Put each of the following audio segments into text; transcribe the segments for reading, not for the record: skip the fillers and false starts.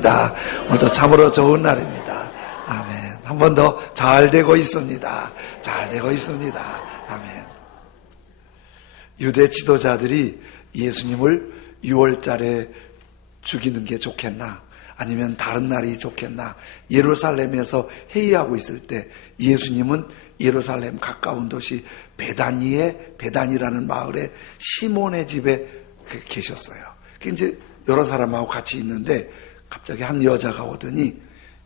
있습니다. 오늘도 참으로 좋은 날입니다. 아멘. 한 번 더 잘 되고 있습니다. 잘 되고 있습니다. 아멘. 유대 지도자들이 예수님을 6월달에 죽이는 게 좋겠나? 아니면 다른 날이 좋겠나? 예루살렘에서 회의하고 있을 때 예수님은 예루살렘 가까운 도시 베다니라는 마을에 시몬의 집에 계셨어요. 이제 여러 사람하고 같이 있는데 갑자기 한 여자가 오더니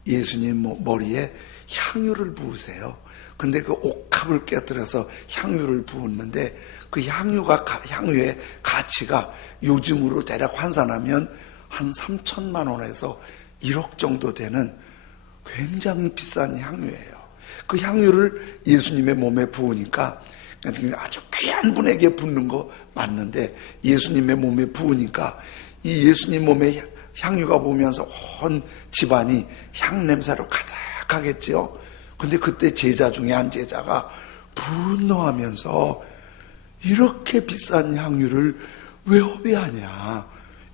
예수님 머리에 향유를 부으세요. 근데 그 옥합을 깨뜨려서 향유를 부었는데 그 향유의 가치가 요즘으로 대략 환산하면 한 3천만 원에서 1억 정도 되는 굉장히 비싼 향유예요. 그 향유를 예수님의 몸에 부으니까 아주 귀한 분에게 붓는 거 맞는데 예수님의 몸에 부으니까 이 예수님 몸에 향유가 부으면서 온 집안이 향냄새로 가득하겠지요. 근데 그때 제자 중에 한 제자가 분노하면서 이렇게 비싼 향유를 왜 허비하냐,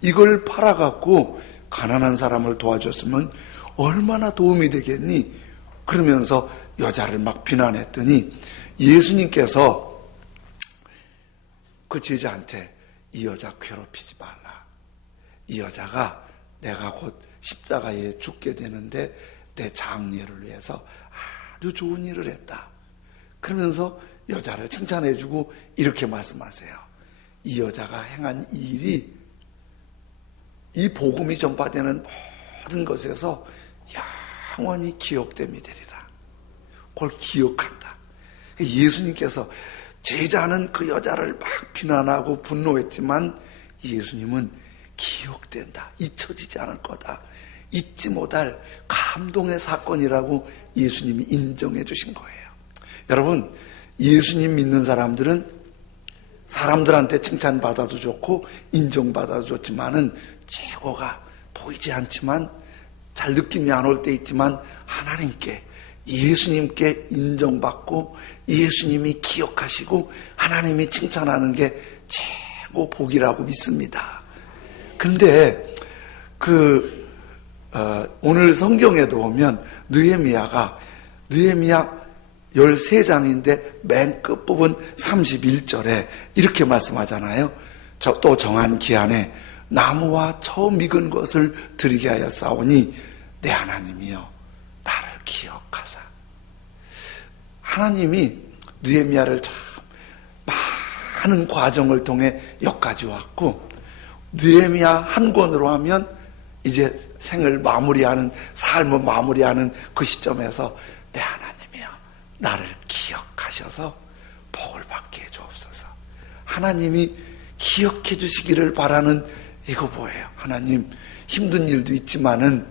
이걸 팔아갖고 가난한 사람을 도와줬으면 얼마나 도움이 되겠니? 그러면서 여자를 막 비난했더니 예수님께서 그 제자한테 이 여자 괴롭히지 말라. 이 여자가 내가 곧 십자가에 죽게 되는데 내 장례를 위해서 아주 좋은 일을 했다. 그러면서 여자를 칭찬해주고 이렇게 말씀하세요. 이 여자가 행한 이 일이 이 복음이 전파되는 모든 것에서 영원히 기억됨이 되리라. 그걸 기억한다. 예수님께서 제자는 그 여자를 막 비난하고 분노했지만 예수님은 기억된다. 잊혀지지 않을 거다. 잊지 못할 감동의 사건이라고 예수님이 인정해 주신 거예요. 여러분, 예수님 믿는 사람들은 사람들한테 칭찬받아도 좋고 인정받아도 좋지만은 최고가 보이지 않지만 잘 느낌이 안 올 때 있지만 하나님께, 예수님께 인정받고 예수님이 기억하시고 하나님이 칭찬하는 게 최고 복이라고 믿습니다. 근데 오늘 성경에도 보면 느헤미야 13장인데 맨 끝부분 31절에 이렇게 말씀하잖아요. 또 정한 기한에 나무와 처음 익은 것을 드리게 하여 싸우니 내 하나님이여 나를 기억하사. 하나님이 느헤미야를 참 많은 과정을 통해 여기까지 왔고, 느헤미야 한 권으로 하면 이제 생을 마무리하는, 삶을 마무리하는 그 시점에서 내 하나님이여 나를 기억하셔서 복을 받게 해주옵소서. 하나님이 기억해 주시기를 바라는 이거 뭐예요? 하나님, 힘든 일도 있지만은,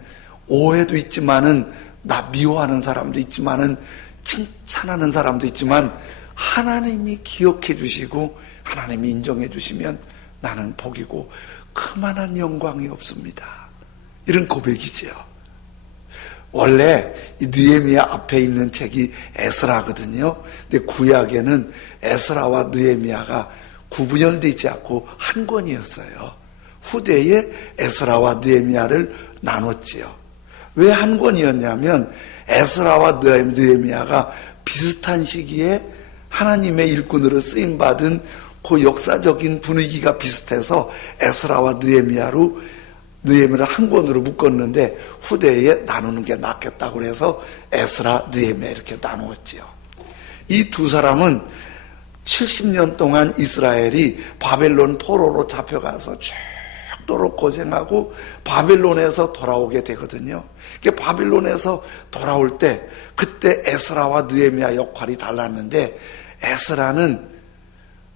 오해도 있지만은, 나 미워하는 사람도 있지만은, 칭찬하는 사람도 있지만 하나님이 기억해 주시고 하나님이 인정해 주시면 나는 복이고 그만한 영광이 없습니다. 이런 고백이지요. 원래 이 느헤미야 앞에 있는 책이 에스라거든요. 근데 구약에는 에스라와 느헤미야가 구분열되지 않고 한 권이었어요. 후대에 에스라와 느헤미야를 나눴지요. 왜 한 권이었냐면 에스라와 느헤미야가 비슷한 시기에 하나님의 일꾼으로 쓰임받은 그 역사적인 분위기가 비슷해서 에스라와 느헤미야를 한 권으로 묶었는데 후대에 나누는 게 낫겠다고 해서 에스라, 느헤미야 이렇게 나누었지요. 이 두 사람은 70년 동안 이스라엘이 바벨론 포로로 잡혀가서 죽도록 고생하고 바벨론에서 돌아오게 되거든요. 바벨론에서 돌아올 때 그때 에스라와 느헤미야 역할이 달랐는데, 에스라는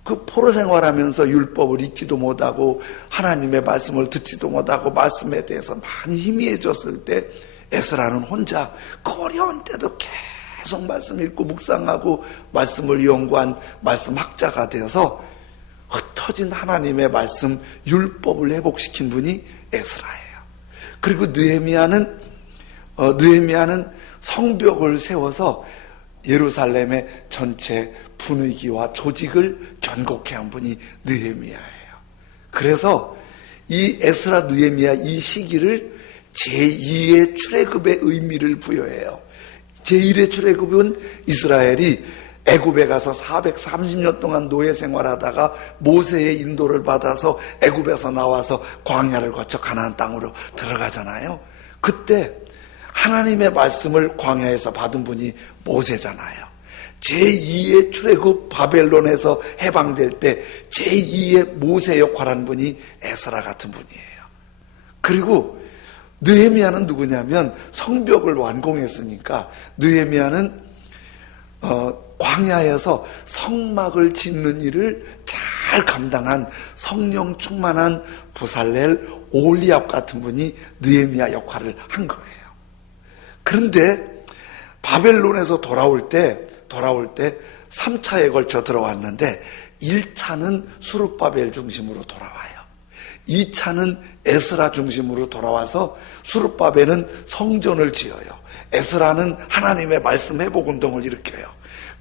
그 포로 생활하면서 율법을 읽지도 못하고 하나님의 말씀을 듣지도 못하고 말씀에 대해서 많이 희미해졌을 때 에스라는 혼자 그 어려운 때도 계속 말씀 읽고 묵상하고 말씀을 연구한 말씀학자가 되어서 흩어진 하나님의 말씀 율법을 회복시킨 분이 에스라예요. 그리고 느헤미야는 성벽을 세워서 예루살렘의 전체 분위기와 조직을 견고케 한 분이 느헤미야예요. 그래서 이 에스라 느헤미야 이 시기를 제2의 출애굽의 의미를 부여해요. 제1의 출애굽은 이스라엘이 애굽에 가서 430년 동안 노예 생활하다가 모세의 인도를 받아서 애굽에서 나와서 광야를 거쳐 가나안 땅으로 들어가잖아요. 그때 하나님의 말씀을 광야에서 받은 분이 모세잖아요. 제2의 출애굽 바벨론에서 해방될 때 제2의 모세 역할한 분이 에스라 같은 분이에요. 그리고 느헤미야는 누구냐면 성벽을 완공했으니까 느헤미야는 광야에서 성막을 짓는 일을 잘 감당한 성령 충만한 부살렐 올리압 같은 분이 느헤미야 역할을 한 거예요. 그런데 바벨론에서 돌아올 때 3차에 걸쳐 들어왔는데 1차는 수룹바벨 중심으로 돌아와요. 2차는 에스라 중심으로 돌아와서 수룹바벨은 성전을 지어요. 에스라는 하나님의 말씀 회복 운동을 일으켜요.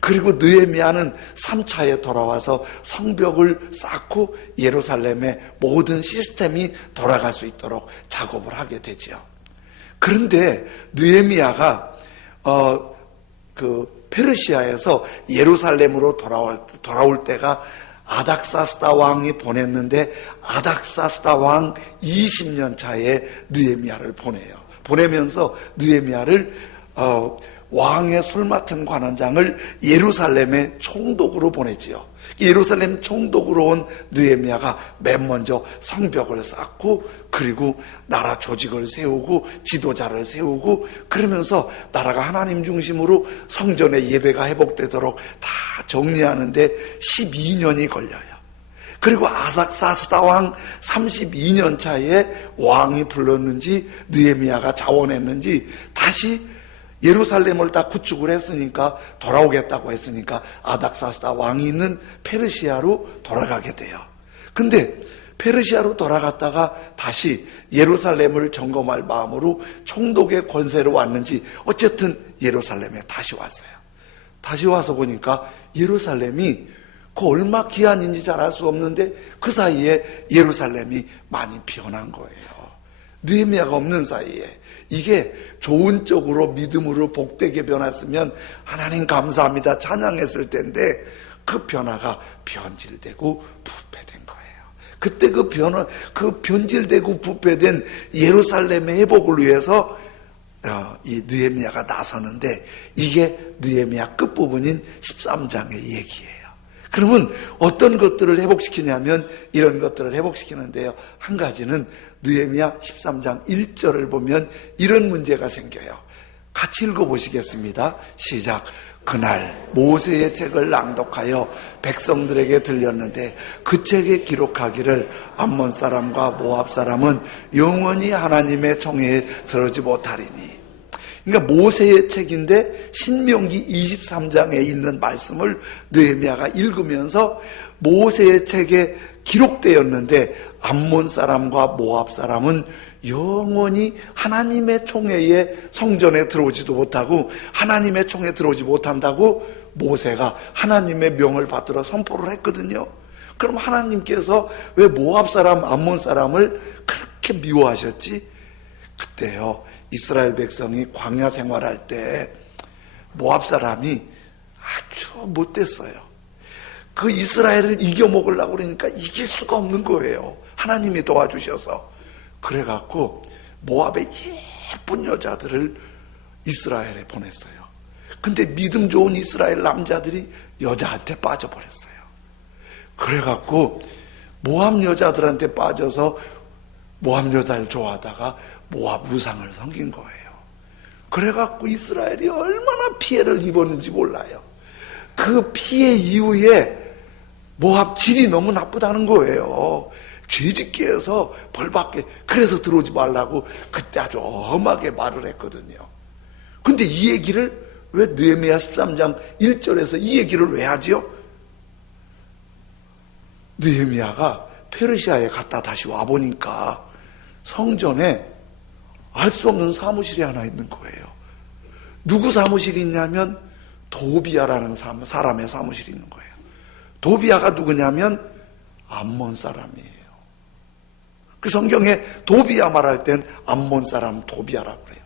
그리고 느헤미야는 3차에 돌아와서 성벽을 쌓고 예루살렘의 모든 시스템이 돌아갈 수 있도록 작업을 하게 되죠. 그런데 느헤미야가 페르시아에서 예루살렘으로 돌아올 때가 아닥사스다 왕이 보냈는데 아닥사스다 왕 20년 차에 느헤미야를 보내요. 보내면서 느헤미야를 왕의 술 맡은 관원장을 예루살렘의 총독으로 보내지요. 예루살렘 총독으로 온 느헤미야가 맨 먼저 성벽을 쌓고 그리고 나라 조직을 세우고 지도자를 세우고 그러면서 나라가 하나님 중심으로 성전의 예배가 회복되도록 다 정리하는데 12년이 걸려요. 그리고 아삭사스다 왕 32년 차에 왕이 불렀는지 느헤미야가 자원했는지 다시 예루살렘을 다 구축을 했으니까 돌아오겠다고 했으니까 아닥사스다 왕이 있는 페르시아로 돌아가게 돼요. 근데 페르시아로 돌아갔다가 다시 예루살렘을 점검할 마음으로 총독의 권세로 왔는지 어쨌든 예루살렘에 다시 왔어요. 다시 와서 보니까 예루살렘이 그 얼마 기한인지 잘 알 수 없는데 그 사이에 예루살렘이 많이 변한 거예요. 느헤미야가 없는 사이에. 이게 좋은 쪽으로 믿음으로 복되게 변했으면 하나님 감사합니다 찬양했을 텐데 그 변화가 변질되고 부패된 거예요. 그때 그 변질되고 부패된 예루살렘의 회복을 위해서 이 느헤미야가 나서는데 이게 느헤미야 끝부분인 13장의 얘기예요. 그러면 어떤 것들을 회복시키냐면 이런 것들을 회복시키는데요. 한 가지는 느헤미야 13장 1절을 보면 이런 문제가 생겨요. 같이 읽어보시겠습니다. 시작. 그날 모세의 책을 낭독하여 백성들에게 들렸는데 그 책에 기록하기를 암몬 사람과 모압 사람은 영원히 하나님의 총회에 들어오지 못하리니. 그러니까 모세의 책인데 신명기 23장에 있는 말씀을 느헤미야가 읽으면서 모세의 책에 기록되었는데 암몬 사람과 모압 사람은 영원히 하나님의 총회에 성전에 들어오지도 못하고 하나님의 총회에 들어오지 못한다고 모세가 하나님의 명을 받들어 선포를 했거든요. 그럼 하나님께서 왜 모압 사람, 암몬 사람을 그렇게 미워하셨지? 그때요 이스라엘 백성이 광야 생활할 때 모압 사람이 아주 못됐어요. 그 이스라엘을 이겨먹으려고 그러니까 이길 수가 없는 거예요. 하나님이 도와주셔서. 그래갖고 모압의 예쁜 여자들을 이스라엘에 보냈어요. 근데 믿음 좋은 이스라엘 남자들이 여자한테 빠져버렸어요. 그래갖고 모압 여자들한테 빠져서 모압 여자를 좋아하다가 모압 우상을 섬긴 거예요. 그래갖고 이스라엘이 얼마나 피해를 입었는지 몰라요. 그 피해 이후에 모압 질이 너무 나쁘다는 거예요. 죄짓게 해서 벌받게, 그래서 들어오지 말라고 그때 아주 엄하게 말을 했거든요. 근데 이 얘기를 왜 느헤미야 13장 1절에서 이 얘기를 왜 하지요? 느헤미야가 페르시아에 갔다 다시 와보니까 성전에 알 수 없는 사무실이 하나 있는 거예요. 누구 사무실이 있냐면 도비야라는 사람의 사무실이 있는 거예요. 도비야가 누구냐면 암몬 사람이에요. 그 성경에 도비야 말할 땐 암몬 사람 도비야라고 그래요.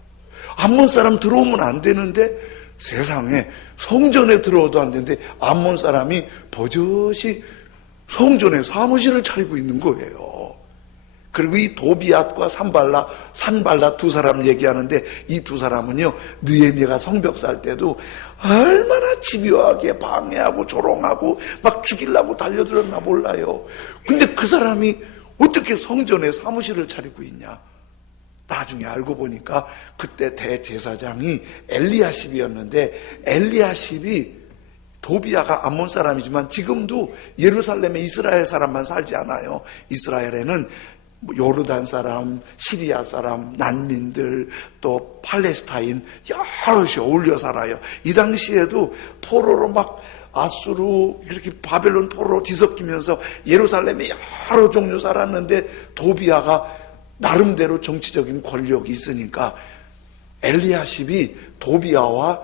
암몬 사람 들어오면 안 되는데 세상에 성전에 들어오도 안 되는데 암몬 사람이 버젓이 성전에 사무실을 차리고 있는 거예요. 그리고 이 도비앗과 산발라 두 사람 얘기하는데 이 두 사람은요, 느헤미야가 성벽 살 때도 얼마나 집요하게 방해하고 조롱하고 막 죽이려고 달려들었나 몰라요. 근데 그 사람이 어떻게 성전에 사무실을 차리고 있냐? 나중에 알고 보니까 그때 대제사장이 엘리야십이었는데, 엘리야십이 도비야가 암몬 사람이지만 지금도 예루살렘에 이스라엘 사람만 살지 않아요. 이스라엘에는 요르단 사람, 시리아 사람, 난민들, 또 팔레스타인 여럿이 어울려 살아요. 이 당시에도 포로로 막 아수르 이렇게 바벨론 포로로 뒤섞이면서 예루살렘에 여러 종류 살았는데 도비야가 나름대로 정치적인 권력이 있으니까 엘리야십이 도비야와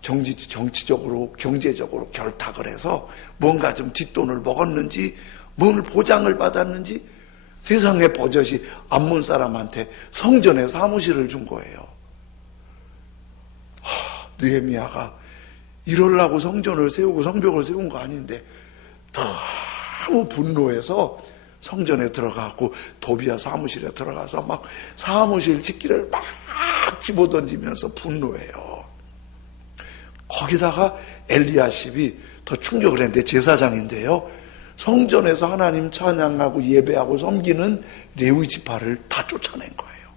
정치적으로 경제적으로 결탁을 해서 뭔가 좀 뒷돈을 먹었는지 뭔 보장을 받았는지 세상에 버젓이 암몬 사람한테 성전에 사무실을 준 거예요. 느헤미야가 이러려고 성전을 세우고 성벽을 세운 거 아닌데 너무 분노해서 성전에 들어가고 도비야 사무실에 들어가서 막 사무실 집기를 막 집어던지면서 분노해요. 거기다가 엘리야십이 더 충격을 했는데 제사장인데요, 성전에서 하나님 찬양하고 예배하고 섬기는 레위 지파를 다 쫓아낸 거예요.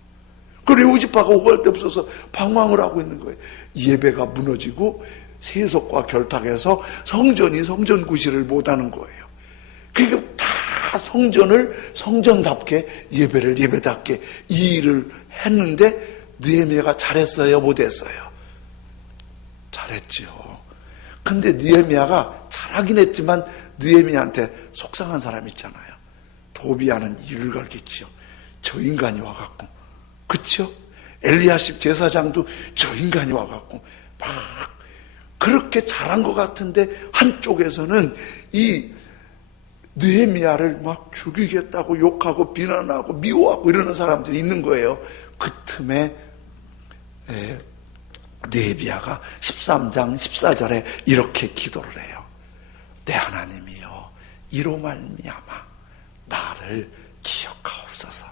그 레위 지파가 오갈 데 없어서 방황을 하고 있는 거예요. 예배가 무너지고 세속과 결탁해서 성전이 성전 구실을 못하는 거예요. 그러니까 다 성전을 성전답게 예배를 예배답게 이 일을 했는데 느헤미야가 잘했어요, 못했어요? 잘했죠. 근데 느헤미야가 잘하긴 했지만 느헤미야한테 속상한 사람 있잖아요. 도비야는 이를 갈겠지요. 저 인간이 와갖고, 그쵸? 엘리야십 제사장도 저 인간이 와갖고 막 그렇게 잘한 것 같은데 한쪽에서는 이 느헤미야를 막 죽이겠다고 욕하고 비난하고 미워하고 이러는 사람들이 있는 거예요. 그 틈에 느헤미야가 13장 14절에 이렇게 기도를 해요. 내 하나님이여, 이로 말미암아 나를 기억하옵소서.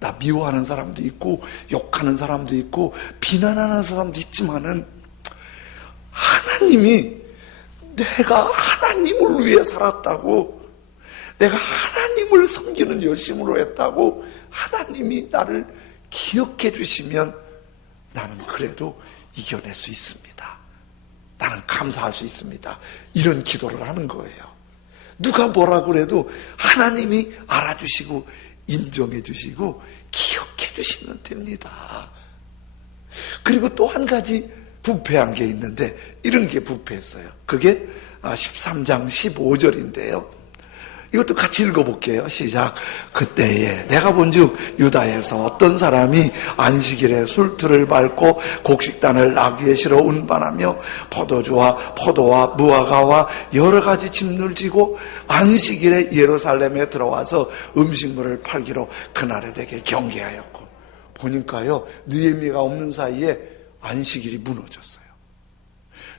나 미워하는 사람도 있고 욕하는 사람도 있고 비난하는 사람도 있지만은 하나님이 내가 하나님을 위해 살았다고, 내가 하나님을 섬기는 열심으로 했다고 하나님이 나를 기억해 주시면 나는 그래도 이겨낼 수 있습니다. 나는 감사할 수 있습니다. 이런 기도를 하는 거예요. 누가 뭐라 그래도 하나님이 알아주시고 인정해 주시고 기억해 주시면 됩니다. 그리고 또 한 가지 부패한 게 있는데 이런 게 부패했어요. 그게 13장 15절인데요. 이것도 같이 읽어볼게요. 시작. 그때에 내가 본즉 유다에서 어떤 사람이 안식일에 술틀을 밟고 곡식단을 나귀에 실어 운반하며 포도주와 포도와 무화과와 여러 가지 짐을 지고 안식일에 예루살렘에 들어와서 음식물을 팔기로 그날에 되게 경계하였고, 보니까요 느헤미야가 없는 사이에 안식일이 무너졌어요.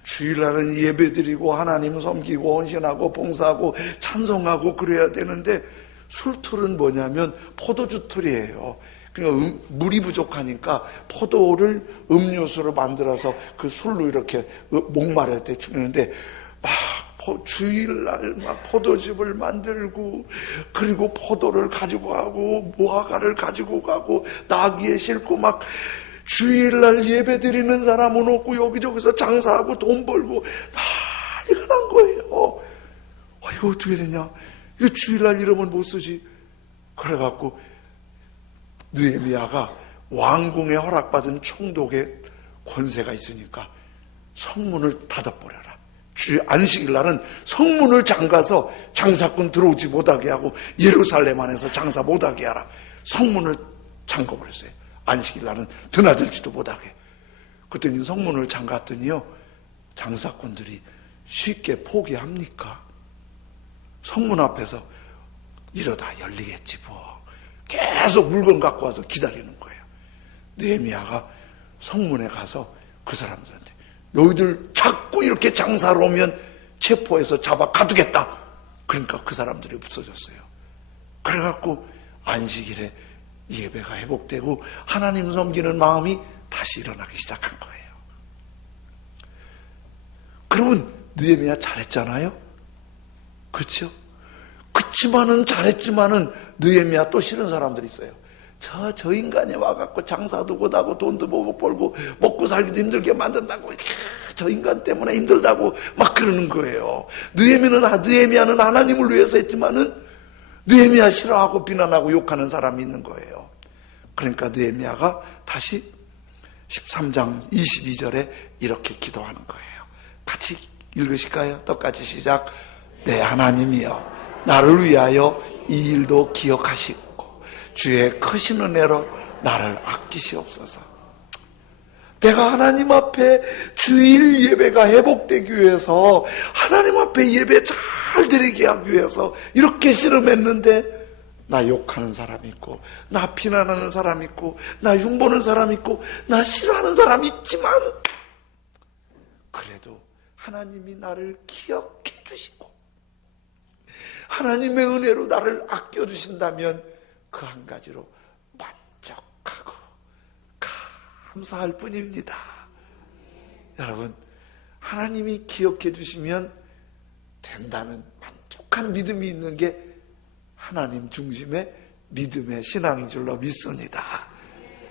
주일날은 예배드리고 하나님 섬기고 헌신하고 봉사하고 찬송하고 그래야 되는데 술틀은 뭐냐면 포도주 틀이에요. 그러니까 물이 부족하니까 포도를 음료수로 만들어서 그 술로 이렇게 목마를 때 주는데 막 주일날 막 포도즙을 만들고 그리고 포도를 가지고 가고 무화과를 가지고 가고 나귀에 싣고 막 주일날 예배 드리는 사람은 없고 여기저기서 장사하고 돈 벌고 난리가 난 거예요. 이거 어떻게 되냐? 이거 주일날 이러면 못 쓰지. 그래갖고 느헤미야가 왕궁에 허락받은 총독의 권세가 있으니까 성문을 닫아버려라. 안식일날은 성문을 잠가서 장사꾼 들어오지 못하게 하고 예루살렘 안에서 장사 못하게 하라. 성문을 잠가버렸어요. 안식일날은 드나들지도 못하게. 그랬더니 성문을 잠갔더니요 장사꾼들이 쉽게 포기합니까? 성문 앞에서 이러다 열리겠지 뭐, 계속 물건 갖고 와서 기다리는 거예요. 느헤미야가 성문에 가서 그 사람들한테 너희들 자꾸 이렇게 장사로 오면 체포해서 잡아 가두겠다. 그러니까 그 사람들이 없어졌어요. 그래갖고 안식일에 예배가 회복되고 하나님 섬기는 마음이 다시 일어나기 시작한 거예요. 그러면 느헤미야 잘했잖아요. 그렇죠? 그치만은 잘했지만은 느헤미야 또 싫은 사람들이 있어요. 저 인간이 와갖고 장사도 못하고 돈도 못 벌고 먹고 살기도 힘들게 만든다고, 저 인간 때문에 힘들다고 막 그러는 거예요. 느헤미야는 하나님을 위해서 했지만은 느헤미야 싫어하고 비난하고 욕하는 사람이 있는 거예요. 그러니까 느헤미야가 다시 13장 22절에 이렇게 기도하는 거예요. 같이 읽으실까요? 똑같이 시작. 내 하나님이여, 나를 위하여 이 일도 기억하시고 주의 크신 은혜로 나를 아끼시옵소서. 내가 하나님 앞에 주일 예배가 회복되기 위해서, 하나님 앞에 예배 잘 드리게 하기 위해서 이렇게 씨름했는데, 나 욕하는 사람 있고, 나 비난하는 사람 있고, 나 흉보는 사람 있고, 나 싫어하는 사람 있지만, 그래도 하나님이 나를 기억해 주시고 하나님의 은혜로 나를 아껴주신다면 그 한 가지로 만족하고 감사할 뿐입니다. 여러분, 하나님이 기억해 주시면 된다는 만족한 믿음이 있는 게 하나님 중심의 믿음의 신앙인 줄로 믿습니다.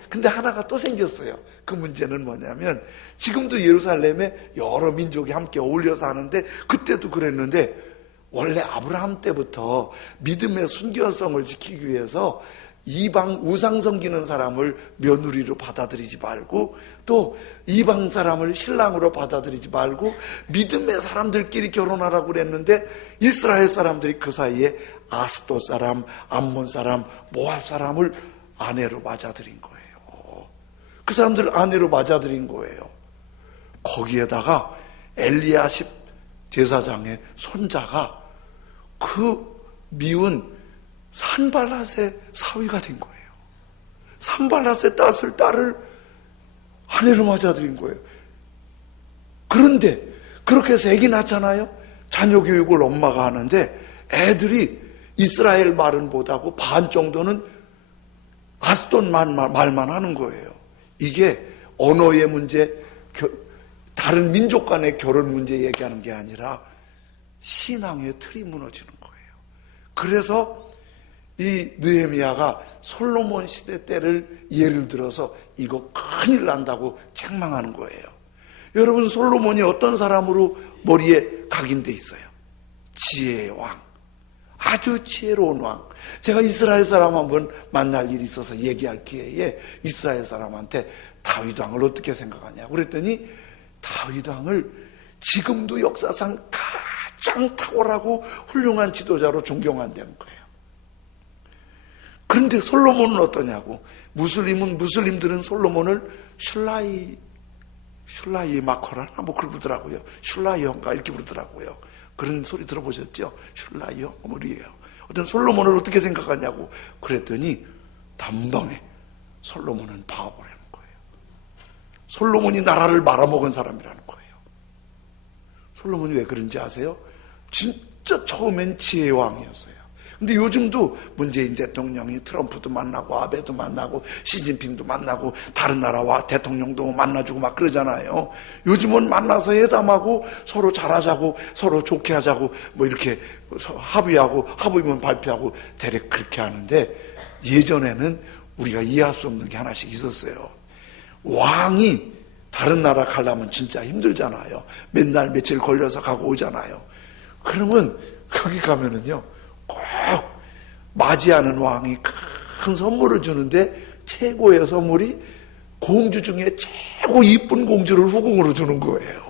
근데 하나가 또 생겼어요. 그 문제는 뭐냐면, 지금도 예루살렘에 여러 민족이 함께 어울려서 하는데, 그때도 그랬는데, 원래 아브라함 때부터 믿음의 순결성을 지키기 위해서 이방 우상 섬기는 사람을 며느리로 받아들이지 말고, 또 이방 사람을 신랑으로 받아들이지 말고 믿음의 사람들끼리 결혼하라고 그랬는데, 이스라엘 사람들이 그 사이에 아스돗 사람, 암몬 사람, 모압 사람을 아내로 맞아들인 거예요. 그 사람들 아내로 맞아들인 거예요. 거기에다가 엘리야십 제사장의 손자가 그 미운 산발랏의 사위가 된 거예요. 산발랏의 딸을 아내로 맞아들인 거예요. 그런데 그렇게 해서 애기 낳잖아요. 자녀 교육을 엄마가 하는데 애들이 이스라엘 말은 못하고 반 정도는 아스돗 말만 하는 거예요. 이게 언어의 문제, 다른 민족 간의 결혼 문제 얘기하는 게 아니라 신앙의 틀이 무너지는 거예요. 그래서 이 느헤미야가 솔로몬 시대 때를 예를 들어서 이거 큰일 난다고 책망하는 거예요. 여러분, 솔로몬이 어떤 사람으로 머리에 각인돼 있어요? 지혜의 왕, 아주 지혜로운 왕. 제가 이스라엘 사람 한번 만날 일이 있어서 얘기할 기회에 이스라엘 사람한테 다윗 왕을 어떻게 생각하냐 그랬더니, 다윗 왕을 지금도 역사상 가장 탁월하고 훌륭한 지도자로 존경한다는 거예요. 그런데 솔로몬은 어떠냐고. 무슬림들은 솔로몬을 슐라이 마커라나 뭐 그걸 부르더라고요. 슐라이언가 이렇게 부르더라고요. 그런 소리 들어보셨죠? 슐라이언 뭐리예요. 어떤 솔로몬을 어떻게 생각하냐고 그랬더니 단방에 솔로몬은 바보라는 거예요. 솔로몬이 나라를 말아먹은 사람이라는 거예요. 솔로몬이 왜 그런지 아세요? 진짜 처음엔 지혜의 왕이었어요. 근데 요즘도 문재인 대통령이 트럼프도 만나고 아베도 만나고 시진핑도 만나고 다른 나라와 대통령도 만나주고 막 그러잖아요. 요즘은 만나서 회담하고 서로 잘하자고 서로 좋게 하자고 뭐 이렇게 합의하고 합의문 발표하고 대략 그렇게 하는데, 예전에는 우리가 이해할 수 없는 게 하나씩 있었어요. 왕이 다른 나라 가려면 진짜 힘들잖아요. 맨날 며칠 걸려서 가고 오잖아요. 그러면 거기 가면은요, 꼭 맞이하는 왕이 큰 선물을 주는데 최고의 선물이 공주 중에 최고 이쁜 공주를 후궁으로 주는 거예요.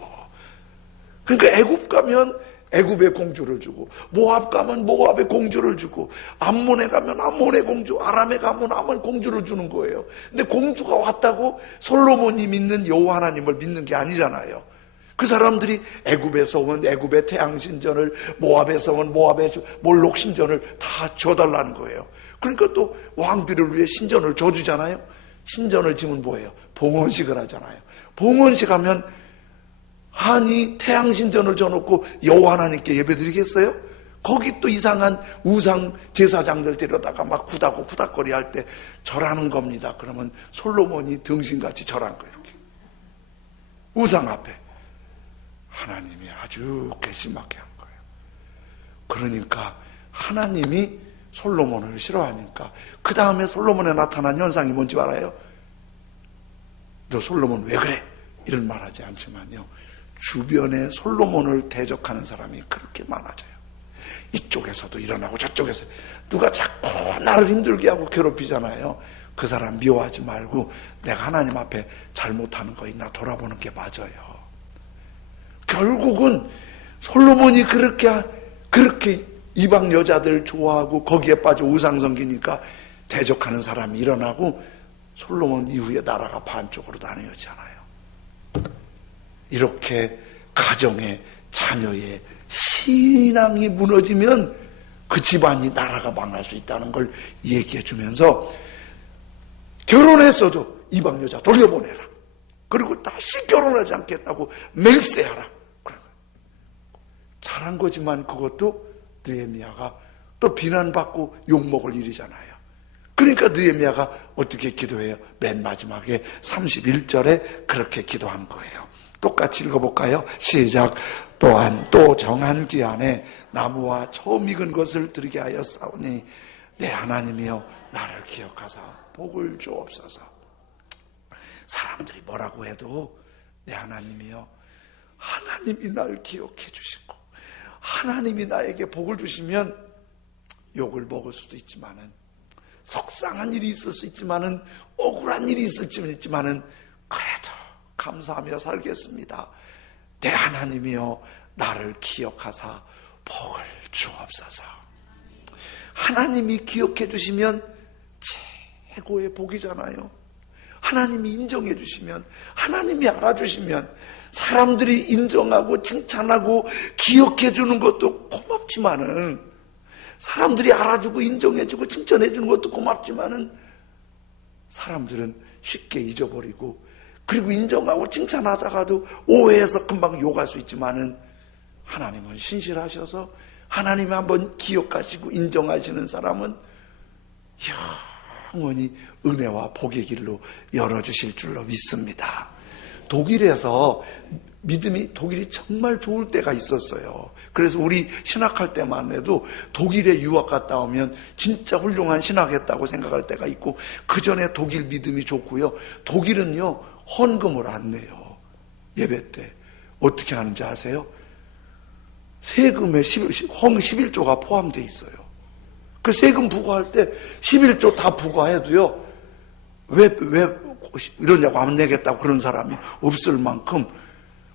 그러니까 애굽 가면 애굽의 공주를 주고, 모압 가면 모압의 공주를 주고, 암몬에 가면 암몬의 공주, 아람에 가면 아람 공주를 주는 거예요. 근데 공주가 왔다고 솔로몬이 믿는 여호와 하나님을 믿는 게 아니잖아요. 그 사람들이 애굽에서 온 애굽의 태양신전을, 모압에서 온 모압의 몰록신전을 다 줘달라는 거예요. 그러니까 또 왕비를 위해 신전을 줘주잖아요. 신전을 지면 뭐예요? 봉헌식을 하잖아요. 봉헌식 하면 아니 태양신전을 줘놓고 여호와 하나님께 예배드리겠어요? 거기 또 이상한 우상 제사장들 데려다가 막 후다거리 할 때 절하는 겁니다. 그러면 솔로몬이 등신같이 절한 거예요. 이렇게 우상 앞에 하나님이 아주 괘씸하게 한 거예요. 그러니까 하나님이 솔로몬을 싫어하니까 그 다음에 솔로몬에 나타난 현상이 뭔지 알아요? 너 솔로몬 왜 그래? 이런 말 하지 않지만요, 주변에 솔로몬을 대적하는 사람이 그렇게 많아져요. 이쪽에서도 일어나고 저쪽에서 누가 자꾸 나를 힘들게 하고 괴롭히잖아요. 그 사람 미워하지 말고 내가 하나님 앞에 잘못하는 거 있나 돌아보는 게 맞아요. 결국은 솔로몬이 그렇게 이방 여자들 좋아하고 거기에 빠져 우상 섬기니까 대적하는 사람이 일어나고 솔로몬 이후에 나라가 반쪽으로 나뉘어지잖아요. 이렇게 가정의 자녀의 신앙이 무너지면 그 집안이 나라가 망할 수 있다는 걸 얘기해 주면서 결혼했어도 이방 여자 돌려보내라. 그리고 다시 결혼하지 않겠다고 맹세하라. 잘한 거지만 그것도 느헤미야가 또 비난받고 욕먹을 일이잖아요. 그러니까 느헤미야가 어떻게 기도해요? 맨 마지막에 31절에 그렇게 기도한 거예요. 똑같이 읽어볼까요? 시작. 또한 또 정한 기한에 나무와 처음 익은 것을 드리게 하여 싸우니 내 하나님이여 나를 기억하사 복을 주옵소서. 사람들이 뭐라고 해도 내 하나님이여, 하나님이 날 기억해 주시고 하나님이 나에게 복을 주시면 욕을 먹을 수도 있지만은, 속상한 일이 있을 수 있지만은, 억울한 일이 있을 수 있지만은 그래도 감사하며 살겠습니다. 내 하나님이여 나를 기억하사 복을 주옵소서. 하나님이 기억해 주시면 최고의 복이잖아요. 하나님이 인정해 주시면, 하나님이 알아주시면, 사람들이 인정하고 칭찬하고 기억해 주는 것도 고맙지만은, 사람들이 알아주고 인정해주고 칭찬해주는 것도 고맙지만은, 사람들은 쉽게 잊어버리고, 그리고 인정하고 칭찬하다가도 오해해서 금방 욕할 수 있지만은, 하나님은 신실하셔서 하나님이 한번 기억하시고 인정하시는 사람은 영원히 은혜와 복의 길로 열어주실 줄로 믿습니다. 독일에서 독일이 정말 좋을 때가 있었어요. 그래서 우리 신학할 때만 해도 독일에 유학 갔다 오면 진짜 훌륭한 신학했다고 생각할 때가 있고, 그 전에 독일 믿음이 좋고요. 독일은요, 헌금을 안 내요. 예배 때. 어떻게 하는지 아세요? 세금에 11조가 포함되어 있어요. 그 세금 부과할 때 11조 다 부과해도요, 왜 이러냐고 안 내겠다고 그런 사람이 없을 만큼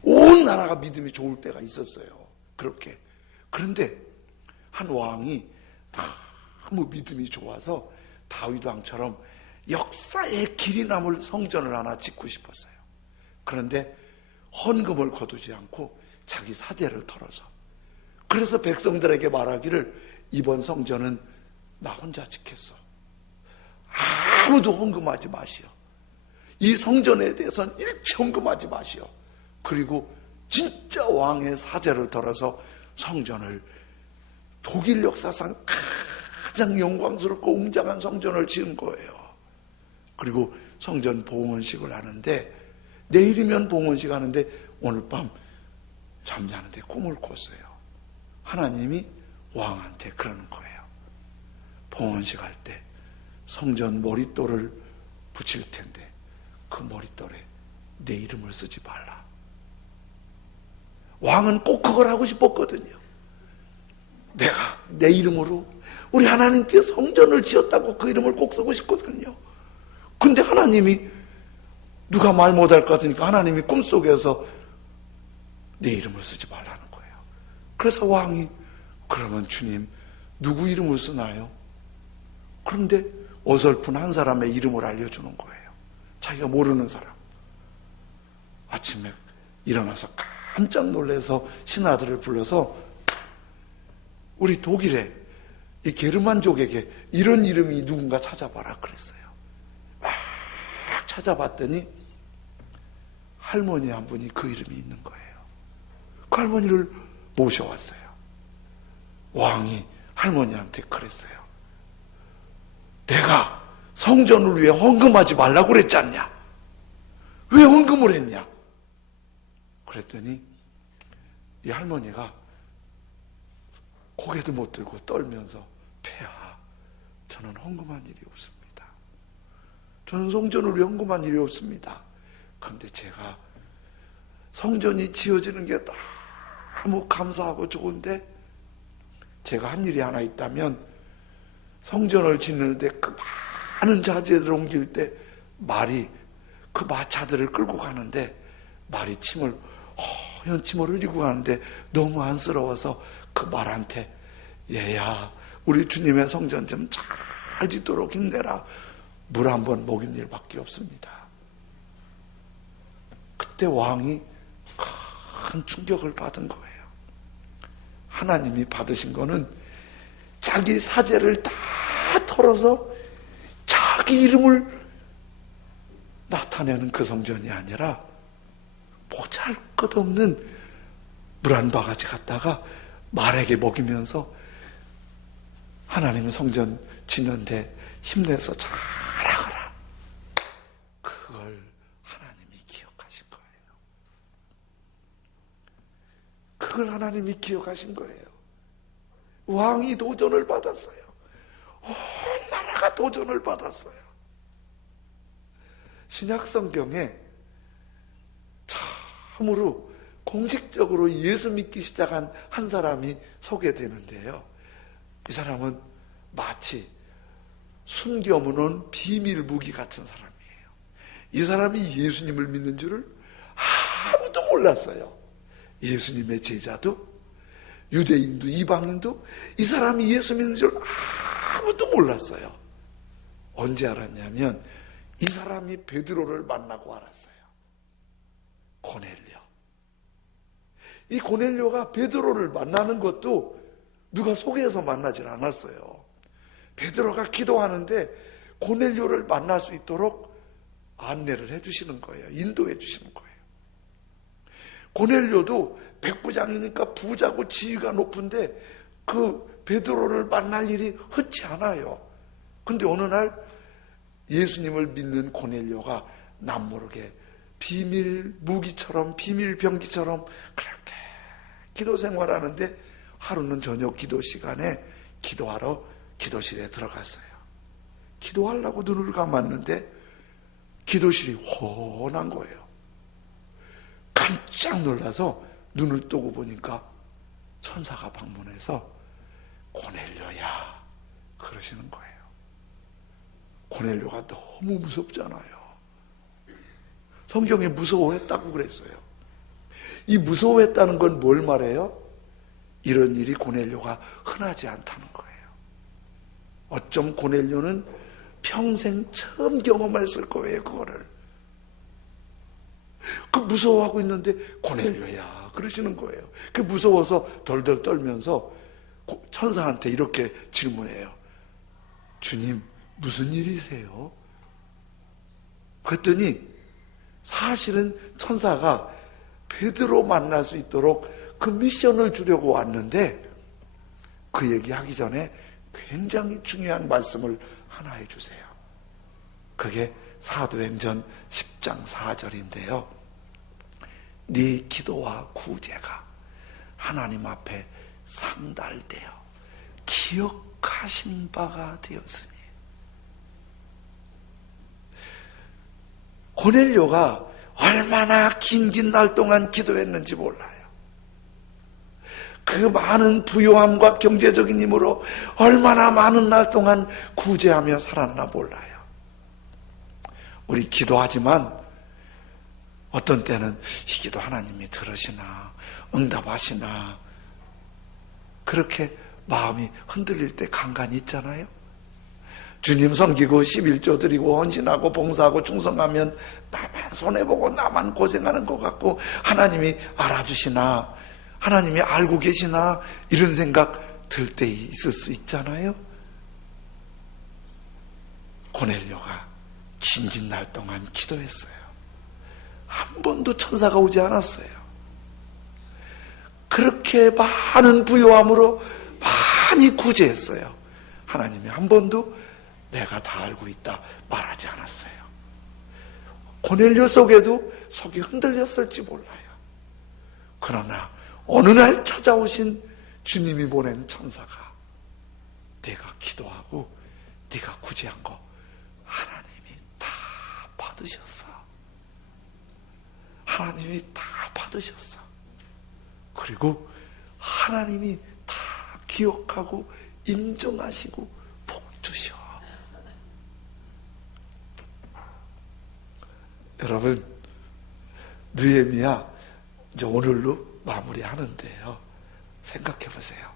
온 나라가 믿음이 좋을 때가 있었어요. 그렇게. 그런데 한 왕이 너무 믿음이 좋아서 다윗 왕처럼 역사의 길이 남을 성전을 하나 짓고 싶었어요. 그런데 헌금을 거두지 않고 자기 사재를 털어서, 그래서 백성들에게 말하기를 이번 성전은 나 혼자 짓겠어. 아무도 헌금하지 마시오. 이 성전에 대해서는 일체 헌금하지 마시오. 그리고 진짜 왕의 사재를 털어서 성전을, 독일 역사상 가장 영광스럽고 웅장한 성전을 지은 거예요. 그리고 성전 봉헌식을 하는데, 내일이면 봉헌식 하는데 오늘 밤 잠자는데 꿈을 꿨어요. 하나님이 왕한테 그러는 거예요. 봉헌식 할 때 성전 머릿돌을 붙일 텐데 그 머릿돌에 내 이름을 쓰지 말라. 왕은 꼭 그걸 하고 싶었거든요. 내가 내 이름으로 우리 하나님께 성전을 지었다고 그 이름을 꼭 쓰고 싶거든요. 근데 하나님이, 누가 말 못할 것 같으니까 하나님이 꿈속에서 내 이름을 쓰지 말라는 거예요. 그래서 왕이, 그러면 주님 누구 이름을 쓰나요? 그런데 어설픈 한 사람의 이름을 알려주는 거예요. 자기가 모르는 사람. 아침에 일어나서 깜짝 놀라서 신하들을 불러서 우리 독일에 이 게르만족에게 이런 이름이 누군가 찾아봐라 그랬어요. 막 찾아봤더니 할머니 한 분이 그 이름이 있는 거예요. 그 할머니를 모셔왔어요. 왕이 할머니한테 그랬어요. 내가 성전을 위해 헌금하지 말라고 그랬지 않냐? 왜 헌금을 했냐? 그랬더니 이 할머니가 고개도 못 들고 떨면서 폐하, 저는 헌금한 일이 없습니다. 저는 성전을 위해 헌금한 일이 없습니다. 그런데 제가 성전이 지어지는 게 너무 감사하고 좋은데 제가 한 일이 하나 있다면 성전을 짓는데 그 많은 자재들을 옮길 때 말이 그 마차들을 끌고 가는데 말이 침을 허연 침을 흘리고 가는데 너무 안쓰러워서 그 말한테 얘야 우리 주님의 성전 좀 잘 짓도록 힘내라. 물 한 번 먹인 일밖에 없습니다. 그때 왕이 큰 충격을 받은 거예요. 하나님이 받으신 거는 자기 사재를 다 털어서 자기 이름을 나타내는 그 성전이 아니라 보잘것없는 물 한 바가지 갖다가 말에게 먹이면서 하나님 성전 짓는데 힘내서 잘하거라. 그걸 하나님이 기억하신 거예요. 그걸 하나님이 기억하신 거예요. 왕이 도전을 받았어요. 온 나라가 도전을 받았어요. 신약 성경에 참으로 공식적으로 예수 믿기 시작한 한 사람이 소개되는데요. 이 사람은 마치 숨겨놓은 비밀 무기 같은 사람이에요. 이 사람이 예수님을 믿는 줄을 아무도 몰랐어요. 예수님의 제자도 유대인도 이방인도 이 사람이 예수 믿는 줄 아무도 몰랐어요. 언제 알았냐면 이 사람이 베드로를 만나고 알았어요. 고넬료. 이 고넬료가 베드로를 만나는 것도 누가 소개해서 만나질 않았어요. 베드로가 기도하는데 고넬료를 만날 수 있도록 안내를 해주시는 거예요. 인도해 주시는 거예요. 고넬료도 백부장이니까 부자고 지위가 높은데 그 베드로를 만날 일이 흔치 않아요. 근데 어느 날 예수님을 믿는 고넬료가 남모르게 비밀 무기처럼 비밀 병기처럼 그렇게 기도 생활하는데 하루는 저녁 기도 시간에 기도하러 기도실에 들어갔어요. 기도하려고 눈을 감았는데 기도실이 훤한 거예요. 깜짝 놀라서 눈을 뜨고 보니까 천사가 방문해서 고넬료야 그러시는 거예요. 고넬료가 너무 무섭잖아요. 성경에 무서워했다고 그랬어요. 이 무서워했다는 건 뭘 말해요? 이런 일이 고넬료가 흔하지 않다는 거예요. 어쩜 고넬료는 평생 처음 경험했을 거예요, 그거를. 그 무서워하고 있는데 고넬료야 그러시는 거예요. 그 무서워서 덜덜 떨면서 천사한테 이렇게 질문해요. 주님, 무슨 일이세요? 그랬더니 사실은 천사가 베드로 만날 수 있도록 그 미션을 주려고 왔는데 그 얘기하기 전에 굉장히 중요한 말씀을 하나 해주세요. 그게 사도행전 10장 4절인데요. 네 기도와 구제가 하나님 앞에 상달되어 기억하신 바가 되었으니. 고넬료가 얼마나 긴 날 동안 기도했는지 몰라요. 그 많은 부요함과 경제적인 힘으로 얼마나 많은 날 동안 구제하며 살았나 몰라요. 우리 기도하지만 어떤 때는 이 기도 하나님이 들으시나 응답하시나 그렇게 마음이 흔들릴 때 간간히 있잖아요. 주님 섬기고 11조 드리고 헌신하고 봉사하고 충성하면 나만 손해보고 나만 고생하는 것 같고 하나님이 알아주시나, 하나님이 알고 계시나, 이런 생각 들 때 있을 수 있잖아요. 고넬료가 긴긴 날 동안 기도했어요. 한 번도 천사가 오지 않았어요. 그렇게 많은 부요함으로 많이 구제했어요. 하나님이 한 번도 내가 다 알고 있다 말하지 않았어요. 고넬료 속에도 속이 흔들렸을지 몰라요. 그러나 어느 날 찾아오신 주님이 보낸 천사가 네가 기도하고 네가 구제한 거 하나님이 다 받으셨어. 하나님이 다 받으셨어. 그리고 하나님이 다 기억하고 인정하시고 복 주셔. 여러분, 느헤미야 이제 오늘로 마무리하는데요. 생각해 보세요.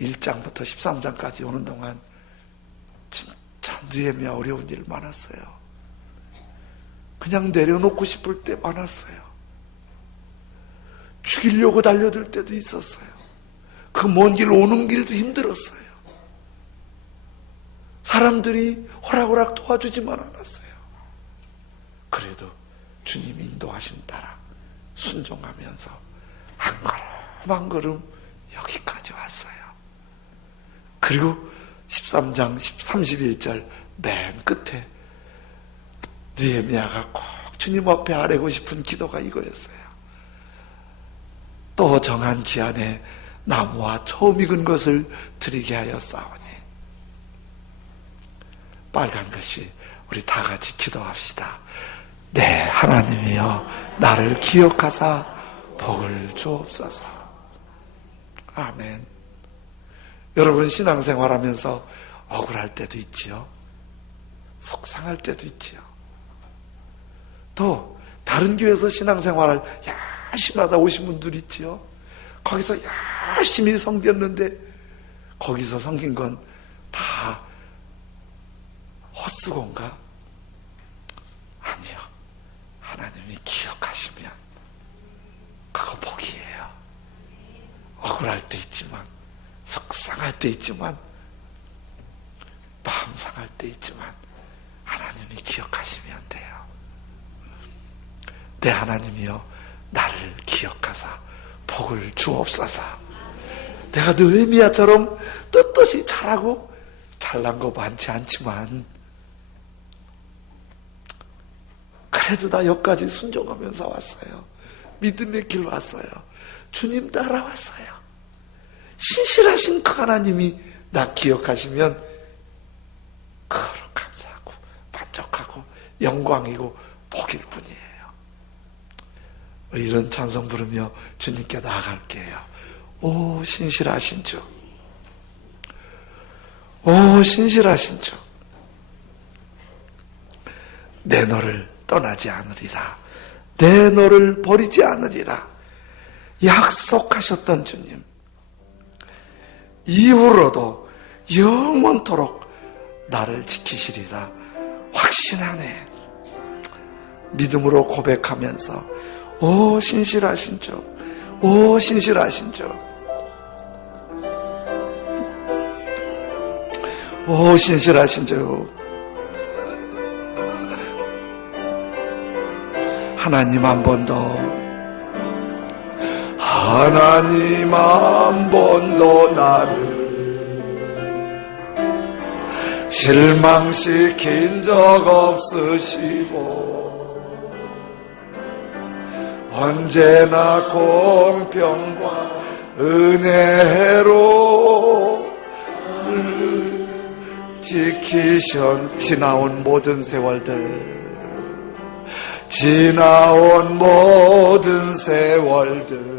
1장부터 13장까지 오는 동안 진짜 느헤미야 어려운 일 많았어요. 그냥 내려놓고 싶을 때 많았어요. 죽이려고 달려들 때도 있었어요. 그 먼 길 오는 길도 힘들었어요. 사람들이 호락호락 도와주지만 않았어요. 그래도 주님 인도하심 따라 순종하면서 한 걸음 한 걸음 여기까지 왔어요. 그리고 13장 31절 맨 끝에 느헤미야가 꼭 주님 앞에 아뢰고 싶은 기도가 이거였어요. 또 정한 기한에 나무와 처음 익은 것을 드리게 하여 싸우니. 빨간 것이 우리 다 같이 기도합시다. 네, 하나님이여 나를 기억하사 복을 주옵소서. 아멘. 여러분, 신앙생활하면서 억울할 때도 있지요. 속상할 때도 있지요. 또 다른 교회에서 신앙생활을 열심히 하다 오신 분들 있지요. 거기서 열심히 섬겼는데 거기서 섬긴 건 다 헛수고인가? 아니요. 하나님이 기억하시면 그거 복이에요. 억울할 때 있지만, 속상할 때 있지만, 마음 상할 때 있지만 하나님이 기억하시면 돼요. 내 하나님이여 나를 기억하사 복을 주옵소서. 내가 느헤미야처럼 떳떳이 잘하고 잘난 거 많지 않지만 그래도 나 여기까지 순종하면서 왔어요. 믿음의 길 왔어요. 주님 따라왔어요. 신실하신 그 하나님이 나 기억하시면 그거로 감사하고 만족하고 영광이고 복일 뿐이에요. 이런 찬송 부르며 주님께 나아갈게요. 오 신실하신 주, 오 신실하신 주, 내 너를 떠나지 않으리라, 내 너를 버리지 않으리라 약속하셨던 주님, 이후로도 영원토록 나를 지키시리라 확신하네. 믿음으로 고백하면서 오 신실하신 주, 오 신실하신 주, 오 신실하신 주, 하나님 한 번 더, 하나님 한 번 더 나를 실망시킨 적 없으시고 언제나 공평과 은혜로 지키신 지나온 모든 세월들, 지나온 모든 세월들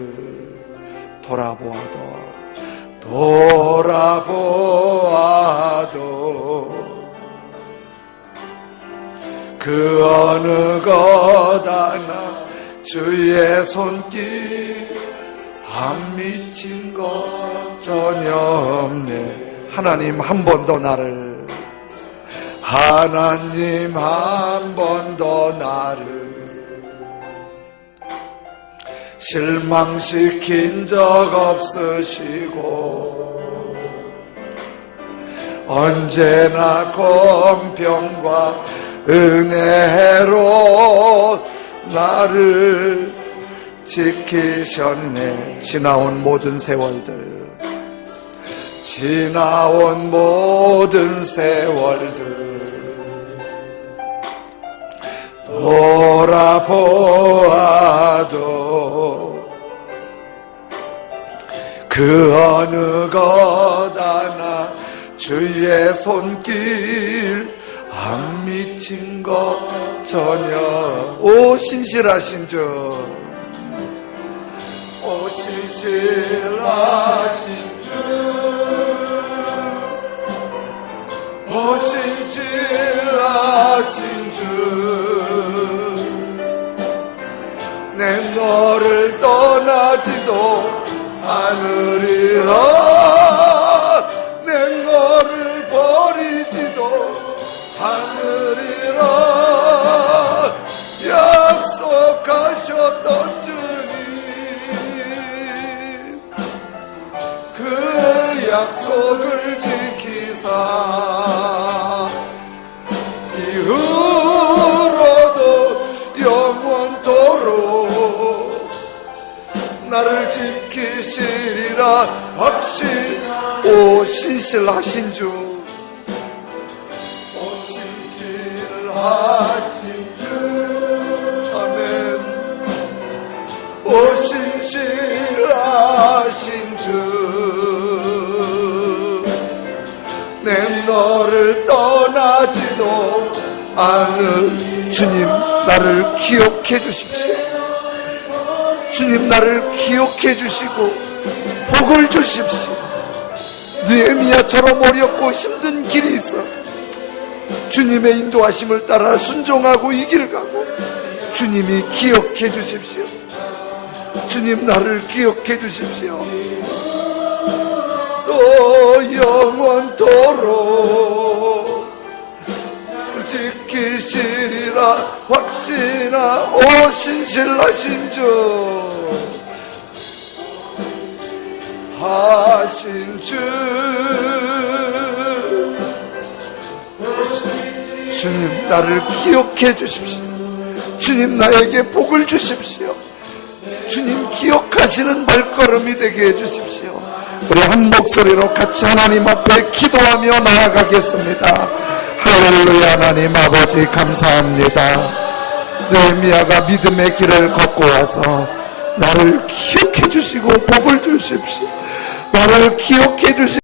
돌아보아도 그 어느 것 하나 주의 손길 안 미친 것 전혀 없네. 하나님 한 번 더 나를 하나님 한 번도 나를 실망시킨 적 없으시고 언제나 공평과 은혜로 나를 지키셨네. 지나온 모든 세월들, 지나온 모든 세월들 돌아보아도 그 어느 것 하나 주의 손길 안 미친 것 전혀. 오 신실하신 주, 오 신실하신 주, 오 신실하신 주, 내 너를 떠나지도 않으리라, 내 너를 버리지도 않으리라. 약속하셨던 주님, 그 약속을 지키사 이후로도 영원토록 나를 지키시리라 확신. 오 신실하신 주, 오 신실하신 주, 아멘. 오 신실하신 주, 내 너를 떠나지도 않은 주님, 나를 기억해 주십시오. 주님 나를 기억해 주시고 복을 주십시오. 느헤미야처럼 어렵고 힘든 길이 있어도 주님의 인도하심을 따라 순종하고 이 길을 가고 주님이 기억해 주십시오. 주님 나를 기억해 주십시오. 또 영원토록 지키시리라 확신하. 오 신실하신 주, 하신 주, 주님 나를 기억해 주십시오. 주님 나에게 복을 주십시오. 주님 기억하시는 발걸음이 되게 해 주십시오. 우리 한 목소리로 같이 하나님 앞에 기도하며 나아가겠습니다. 할렐루야. 하나님 아버지 감사합니다. 느헤미야가 믿음의 길을 걷고 와서 나를 기억해 주시고 복을 주십시오. 나를 기억해 주시고